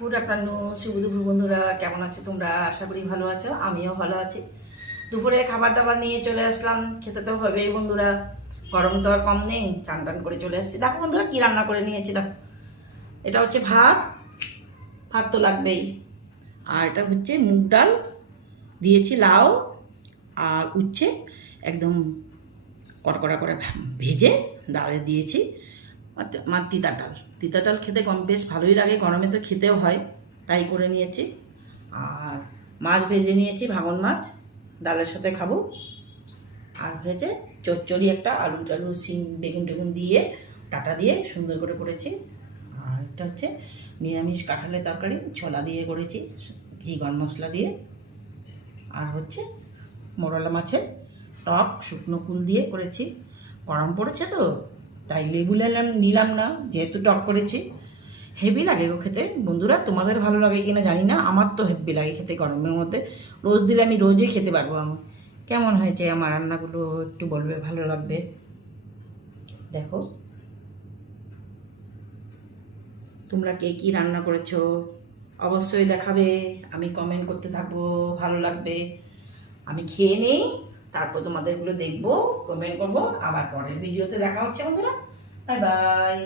Good afternoon শুভ দুপুর বন্ধুরা, কেমন আছো তোমরা? আশা করি ভালো আছো, আমিও ভালো আছি। দুপুরে খাবার দাবার নিয়ে চলে আসলাম, খেতে তো হবেই বন্ধুরা, গরম তো আর কম নেই। চান টান করে চলে আসছি। দেখো বন্ধুরা কি রান্না করে নিয়েছি, দেখো এটা হচ্ছে ভাত, ভাত তো লাগবেই। আর এটা হচ্ছে মুগ ডাল দিয়েছি, লাউ আর উচ্ছে একদম কড়কড়া করে ভেজে ডালে দিয়েছি। আর তিতা ডাল খেতে বেশ ভালোই লাগে, গরমে তো খেতেও হয়, তাই করে নিয়েছি। আর মাছ ভেজে নিয়েছি, ভাঙন মাছ, ডালের সাথে খাবো। আর হয়েছে চচ্চড়ি একটা, আলু টালু সিম বেগুন টেগুন দিয়ে ডাটা দিয়ে সুন্দর করে করেছি। আর এটা হচ্ছে নিরামিষ কাঁঠালের তরকারি, ছোলা দিয়ে করেছি, ঘি গরম মশলা দিয়ে। আর হচ্ছে মোরলা মাছের টক শুকনো কুল দিয়ে করেছি। গরম পড়েছে তো তাই লেবু নিলাম না, যেহেতু টক করেছি। হেভি লাগে গো খেতে বন্ধুরা, তোমাদের ভালো লাগে কিনা জানি না, আমার তো হেভি লাগে খেতে গরমের মধ্যে। রোজ দিলে আমি রোজই খেতে পারবো। আমার কেমন হয়েছে আমার রান্নাগুলো একটু বলবে, ভালো লাগবে। দেখো তোমরা কে কী রান্না করেছো অবশ্যই দেখাবে, আমি কমেন্ট করতে থাকবো, ভালো লাগবে। আমি খেয়ে নেই, তারপর তোমাদেরগুলো দেখবো, কমেন্ট করবো। আবার পরের ভিডিওতে দেখা হচ্ছে বন্ধুরা। Bye bye.